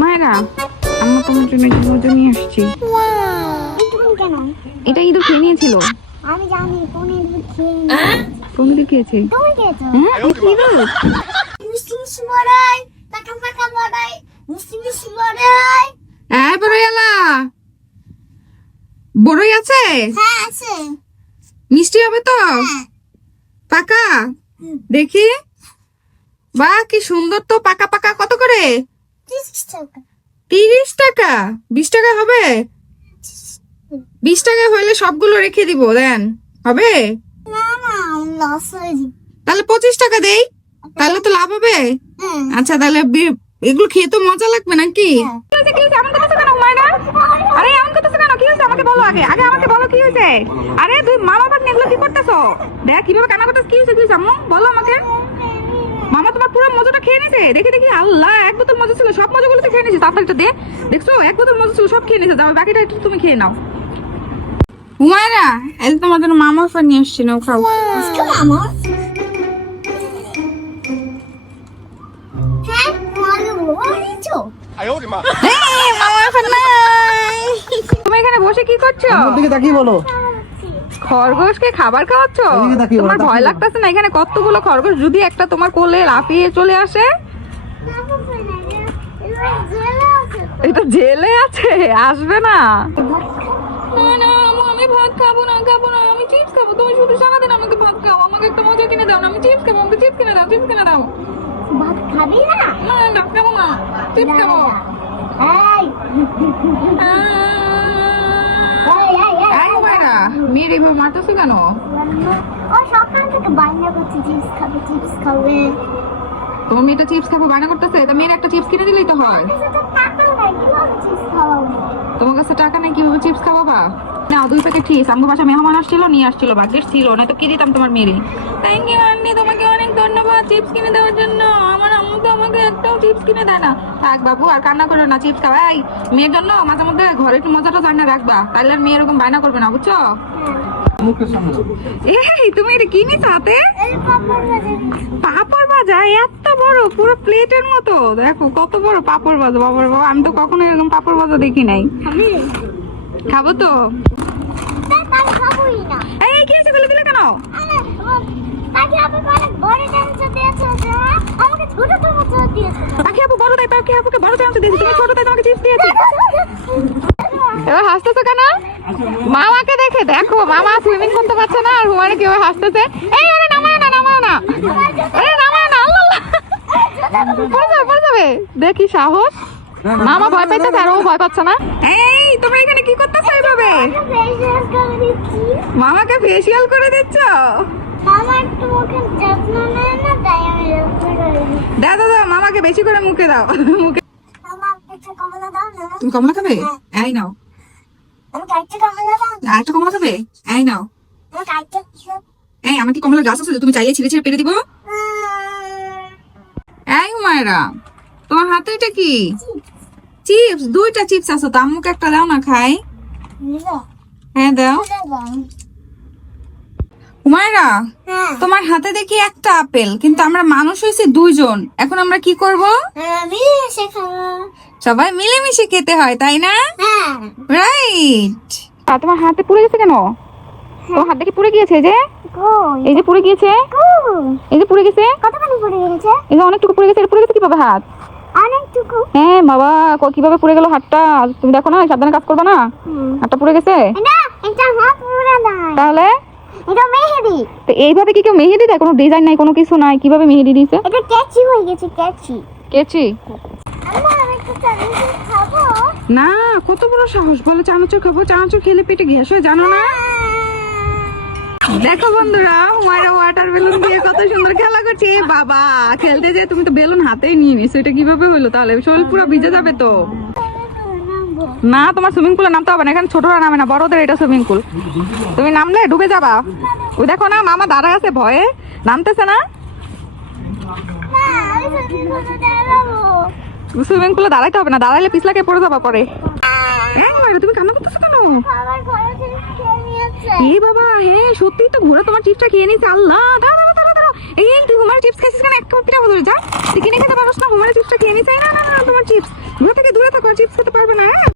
মায়েরা, আমরা তোমার জন্য একটা মজা নিয়ে আসছি। কেন? এটা ইঁদুর খেয়ে নিয়েছিল। আমি জানি পনির খেয়ে পনির খেয়েছে। তুমি খেয়েছো? হ্যাঁ, ইঁদুর। মিষ্টি মিষ্টি বড়াই, পাকা পাকা বড়াই, মিষ্টি মিষ্টি বড়াই। হ্যাঁ, বড়ইয়ালা বড়ই আছে? হ্যাঁ আছে। মিষ্টি হবে তো? হ্যাঁ। পাকা দেখি। বাহ, কি সুন্দর তো। পাকা পাকা কত করে? 30 টাকা। 30 টাকা? 20 টাকা হবে? 20 টাকা হলে সবগুলো রেখে দিব। দেন হবে? না না, লস হয়ে যাবে। তাহলে 25 টাকা দেই, তাহলে তো লাভ হবে। হ্যাঁ। আচ্ছা, তাহলে এগুলো খেয়ে তো মজা লাগবে নাকি? আরে এমন করতেছো কেন? কি হয়েছে আমাকে বলো। আগে আগে আমাকে বলো কি হয়েছে। আরে তুই মামা ভাগ্নে এগুলো কি করতেছো? দেখ কিভাবে কান্না করতেছ। কি হয়েছে? কি হয়েছে আম্মু বলো আমাকে। মামা তোমার পুরো মজাটা খেয়ে নিছে। দেখি দেখি, আল্লাহ, এক বোতল মজা ছিল, সব মজাগুলো তো খেয়ে নিছে। তাড়াতাড়ি দে। দেখছো, এক বোতল মজা ছিল, সব খেয়ে নিছে। যাও, বাকিটা একটু তুমি খেয়ে নাও। হুমায়রা, এই তোমাদের মামা ফোন নিয়ে আসছি, নাও খাও। আজকে মামা। হ্যাঁ, মালু বলেছো? এই, মামা ফোন নাই। তুমি এখানে বসে কি করছো? আমার দিকে তাকিয়ে বলো। খরগোশকে খাবার খাওয়াচ্ছ? এদিকে তাকিয়ে বলো, তোমার ভয় তাকিয়ে লাগতেছে না? এখানে কতগুলো খরগোশ যদি একটা তোমার কোলে লাফিয়ে চলে আসে। এটা জেলে আছে, আসবে না। না না আম্মু, আমি ভাত খাবো না, খাবো না। আমি চিপস খাবো। তুমি শুধু সারাদিন আমাকে ভাত খাও। আমাকে একটা মজা কিনে দাও না। আমি চিপস খাবো। আমাকে চিপস কিনে দাও, চিপস কিনে দাও। ভাত খাবি না? না না, খাবো না, চিপস খাবো। এই এই মায়েরা, মেয়ের এভাবে মারতেছো কেন? ও সকাল থেকে বায়না করছে চিপস খাবে, চিপস খাবে। তোমার মেয়েটা চিপস খাবো বায়না করতেছে, তা মেয়ের একটা চিপস কিনে দিলেই তো হয়। তো টাকা নাই, কিভাবে চিপস খাওয়াবো? তোমার কাছে টাকা নেই, কিভাবে চিপস খাওয়াবা? না, 2 প্যাকেট চিপস। আমার বাসা মেহমান আসছিল, নিয়ে আসছিল। ভাগ্যের ছিল না তো কি দিতাম তোমার মেয়ে। থ্যাংক ইউ আন্টি, তোমাকে অনেক ধন্যবাদ চিপস কিনে দেওয়ার জন্য। আমার আম্মু তো আমাকে একটাও চিপস কিনে দেয় না। থাক বাবু, আর কান্না করো না, চিপস খাওয়া। এই মেয়ের জন্য মাঝে মধ্যে ঘরে একটু মজাটা জানা রাখবা, তাহলে আর মেয়ে এরকম বায়না করবে না, বুঝছো? মুখের সামনে দাও। এই তুমি এটা কি নিছো হাতে? এই পাপড় ভাজা। পাপড় ভাজা? এত বড়, পুরো প্লেটের মতো। দেখো কত বড় পাপড় ভাজা। বাবার বাবা, আমি তো কখনো এরকম পাপড় ভাজা দেখি নাই। খাবি? খাবো তো। তাই খাবোই না। এই কি হয়েছে, ফেলে দিলে কেন? আরে তাকে আপনি অনেক বড় ডান্স দিয়েছো যে আমাকে ছোট ছোট দিয়েছো। পাখি আপু বড় দেয়, পাখি আপুকে বড় চামচ দিয়েছি, তুমি ছোট তাই তোমাকে চিপস দিয়েছি। এবার হাসতেছো কেন? মামাকে দেখে দেখো, মামা সুইমিং করতে পারছে না আর হুমারে কেউ হাসতেছে। এই ওরে নামায় না, নামায় না, আরে নামায় না, আল্লাহ পড়ে যাবে, পড়ে যাবে। দেখি সাহস। মামা ভয় পাইতেছে আর ও ভয় পাচ্ছে না। এই তোমরা এখানে কি করতেছো এইভাবে? ফেসিয়াল করে দিচ্ছি। মামাকে ফেসিয়াল করে দিচ্ছ? মামা একটু মুখের যত্ন নেয় না, তাই আমি যত্ন করে দিই। দাও দাও দাও, মামাকে বেশি করে মুখে দাও। মুখে। মামা একটা কমলা দাও না। তুমি কমলা খাবে? এই নাও। আমাকে একটা কমলা দাও না। আরেকটা কমলা খাবে? এই নাও। আমাকে একটা এই আমার কি কমলার গাছ আছে যে তুমি চাইলে ছিঁড়ে ছিঁড়ে পেরে দিব? এই হুমায়রা, তোমার হাতে এটা কি? চিপস। 2টা চিপস আছে তো, আম্মুকে একটা দাও না, খাই। হ্যাঁ দাও। হুমায়রা, হ্যাঁ। তোমার হাতে দেখি একটা আপেল, কিন্তু আমরা মানুষ হয়েছি 2 জন। এখন আমরা কি করব? আমি শেখাবো। সবাই মিলেমিশে খেতে হয়, তাই না? হ্যাঁ। রাইট। তোমার হাতে পুড়ে গেছে কেন? তোমার হাত দেখি পুড়ে গিয়েছে। যে এই যে পুড়ে গিয়েছে, এই যে পুড়ে গেছে, কতখানি পড়ে গেছে? এই যে অনেকটুকু পুড়ে গেছে। পুড়ে গেছে কিভাবে হাত? অনেকটুকু। হ্যাঁ বাবা, কিভাবে পুড়ে গেল হাতটা? তুমি দেখো না, সাবধানে কাজ করবে না। হাতটা পুড়ে গেছে। না, এটা হাত পুরো না। তাহলে এটা মেহেদি। তো এইভাবে কি কেউ মেহেদি দেয়? কোনো ডিজাইন নাই, কোনো কিছু নাই, কিভাবে মেহেদি দিছে? এটা ক্যাচি হয়ে গেছে, ক্যাচি। কেচি? আমরা আরেকটা চামচ খাবো। না, কত বড় সাহস বলে চানাচুর খাবো? চানাচুর খেলে পেটে গ্যাস হয়, জানো না? দেখো বন্ধুরা, হুমায়রা ওয়াটার বেলুন দিয়ে কত সুন্দর খেলা করছে। এ বাবা, খেলতে যে তুমি তো বেলুন হাতেই নিয়ে নিছো, এটা কিভাবে হলো? তাহলে শরীর পুরো ভিজে যাবে তো। না, তোমার সুইমিং পুলে নামতে হবে না, এখানে ছোটরা নামে না, বড়দের এটা সুইমিং পুল। তুমি নামলে ডুবে যাবা। ওই দেখো না, মামা দাঁড়ায় আছে, ভয়ে নামতেছে না। সুইমিং পুলে দাঁড়াইতে হবে না, দাঁড়াইলে পিছলাকে পড়ে যাবা পরে। তুমি কান্না করতেছো কেন? এই বাবা, হ্যাঁ সত্যি তো, ঘোড়া তোমার চিপসটা খেয়ে নিয়েছে। আল্লাহ, দাঁড়াও দাঁড়াও দাঁড়াও। এই তুই হুমার চিপস খাইছিস কেন? একটা পিঠা বদলে যা, তুই কিনে খেতে পারোস না? হুমার চিপসটা খেয়ে নিয়েছে। না না না, তোমার চিপস ঘর থেকে দূরে থাকো, চিপস খেতে পারবে না, হ্যাঁ?